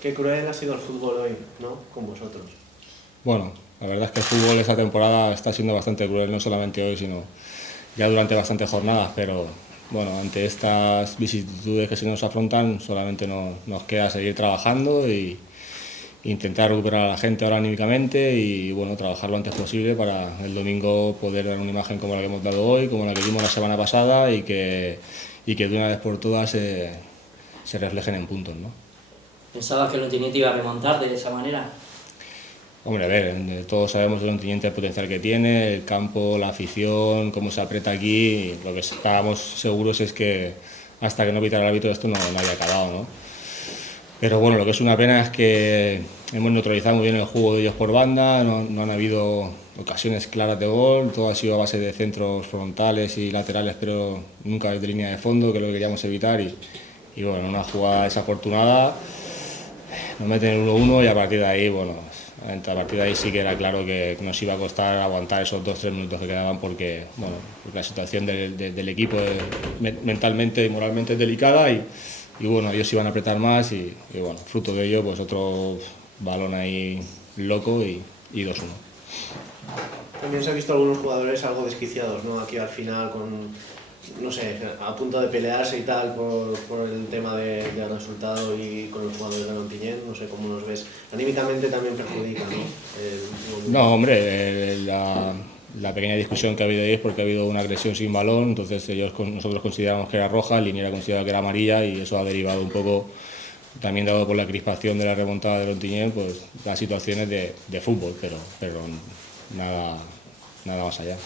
Qué cruel ha sido el fútbol hoy, ¿no? Con vosotros. Bueno, la verdad es que el fútbol esta temporada está siendo bastante cruel, no solamente hoy, sino ya durante bastantes jornadas, pero bueno, ante estas vicisitudes que se nos afrontan, solamente nos queda seguir trabajando y intentar recuperar a la gente ahora anímicamente y bueno, trabajar lo antes posible para el domingo poder dar una imagen como la que hemos dado hoy, como la que dimos la semana pasada y que de una vez por todas se reflejen en puntos, ¿no? ¿Pensabas que el Ontinyent iba a remontar de esa manera? Hombre, a ver, todos sabemos el Ontinyent, el potencial que tiene, el campo, la afición, cómo se aprieta aquí. Lo que estábamos seguros es que hasta que no pitara el árbitro esto no había acabado, ¿no? Pero bueno, lo que es una pena es que hemos neutralizado muy bien el juego de ellos por banda, no han habido ocasiones claras de gol, todo ha sido a base de centros frontales y laterales, pero nunca desde línea de fondo, que es lo que queríamos evitar. Y bueno, una jugada desafortunada, nos meten el 1-1 y a partir de ahí, bueno, a partir de ahí sí que era claro que nos iba a costar aguantar esos 2-3 minutos que quedaban porque, bueno, porque la situación del equipo mentalmente y moralmente es delicada y bueno, ellos iban a apretar más y bueno, fruto de ello, pues otro balón ahí loco y 2-1. También se ha visto algunos jugadores algo desquiciados, ¿no? Aquí al final con, no sé, a punto de pelearse y tal por el tema del resultado y con los jugadores de Ontinyent, no sé cómo los ves. Anímicamente también perjudica, ¿no? No, hombre, la pequeña discusión que ha habido ahí es porque ha habido una agresión sin balón, entonces nosotros consideramos que era roja, Liniera consideraba que era amarilla y eso ha derivado un poco, también dado por la crispación de la remontada del Ontinyent, pues las situaciones de fútbol, pero nada más allá.